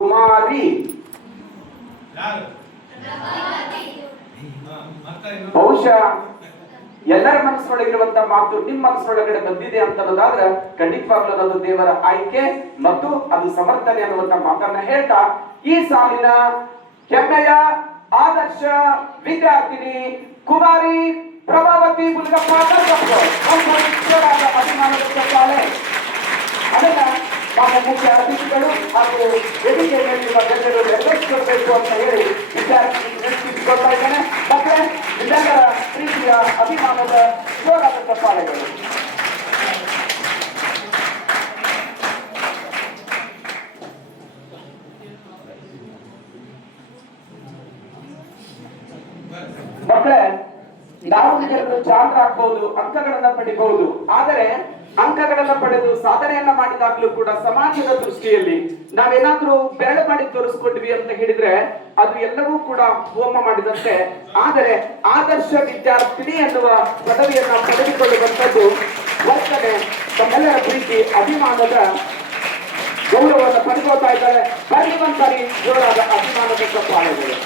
ಕುಮಾರಿ. ಬಹುಶಃ ಎಲ್ಲರ ಮನಸ್ಸೊಳಗಿರುವಂತ ಮಾತು ನಿಮ್ಮ ಮನಸ್ಸೊಳಗಡೆ ಬಂದಿದೆ ಅಂತ ಅನ್ನೋದಾದ್ರೆ ಖಂಡಿತವಾಗ್ಲೂ ಅದು ದೇವರ ಆಯ್ಕೆ ಮತ್ತು ಅದು ಸಮರ್ಥನೆ ಅನ್ನುವಂತ ಮಾತನ್ನ ಹೇಳ್ತಾ ಈ ಸಾಲಿನ ಹೆಮ್ಮೆಯ ಆದರ್ಶ ವಿದ್ಯಾರ್ಥಿನಿ ಕುಮಾರಿ ಪ್ರಭಾವತಿ ಬುಲ್ಗಪ್ಪ ಅಭಿಮಾನದ ಶಾಲೆ ಅದನ್ನ ನಮ್ಮ ಮುಖ್ಯ ಅತಿಥಿಗಳು ಹಾಗೂ ವೇದಿಕೆ ಮೇಲಿರುವ ಜನರು ನೆರವೇರಿಸಿಕೊಳ್ಬೇಕು ಅಂತ ಹೇಳಿ ವಿದ್ಯಾರ್ಥಿ ನೆನಪಿಸಿಕೊಳ್ತಾ ಇದ್ದೇನೆ. ಮತ್ತೆ ಇದೆಲ್ಲರ ಪ್ರೀತಿಯ ಅಭಿಮಾನದ ಜೋರಾದ ಚಪ್ಪಾಳೆಗಳು. ಮಕ್ಕಳೇ, ನಾವು ಇದನ್ನು ಚಾಂದ್ರಾಗಬಹುದು, ಅಂಕಗಳನ್ನ ಪಡಿಬಹುದು. ಆದರೆ ಅಂಕಗಳನ್ನ ಪಡೆದು ಸಾಧನೆಯನ್ನ ಮಾಡಿದಾಗ್ಲೂ ಕೂಡ ಸಮಾಜದ ದೃಷ್ಟಿಯಲ್ಲಿ ನಾವೇನಾದ್ರೂ ಬೆರಳು ಮಾಡಿ ತೋರಿಸ್ಕೊಂಡ್ವಿ ಅಂತ ಹೇಳಿದ್ರೆ ಅದು ಎಲ್ಲವೂ ಕೂಡ ಹೋಮ ಮಾಡಿದಂತೆ. ಆದರೆ ಆದರ್ಶ ವಿದ್ಯಾರ್ಥಿನಿ ಎನ್ನುವ ಪದವಿಯನ್ನ ಪಡೆದುಕೊಳ್ಳುವಂಥದ್ದು ವರ್ತನೆ ತಮ್ಮೆಲ್ಲರ ಪ್ರೀತಿ ಅಭಿಮಾನದ ಗೌರವವನ್ನು ಪಡೆದುಕೊಳ್ತಾ ಇದ್ದಾರೆ. ಬರ್ಲಿ ಒಂದ್ಸಾರಿ ಜೋರಾದ ಅಭಿಮಾನದ ಚಪ್ಪಾಳೆಗಳು.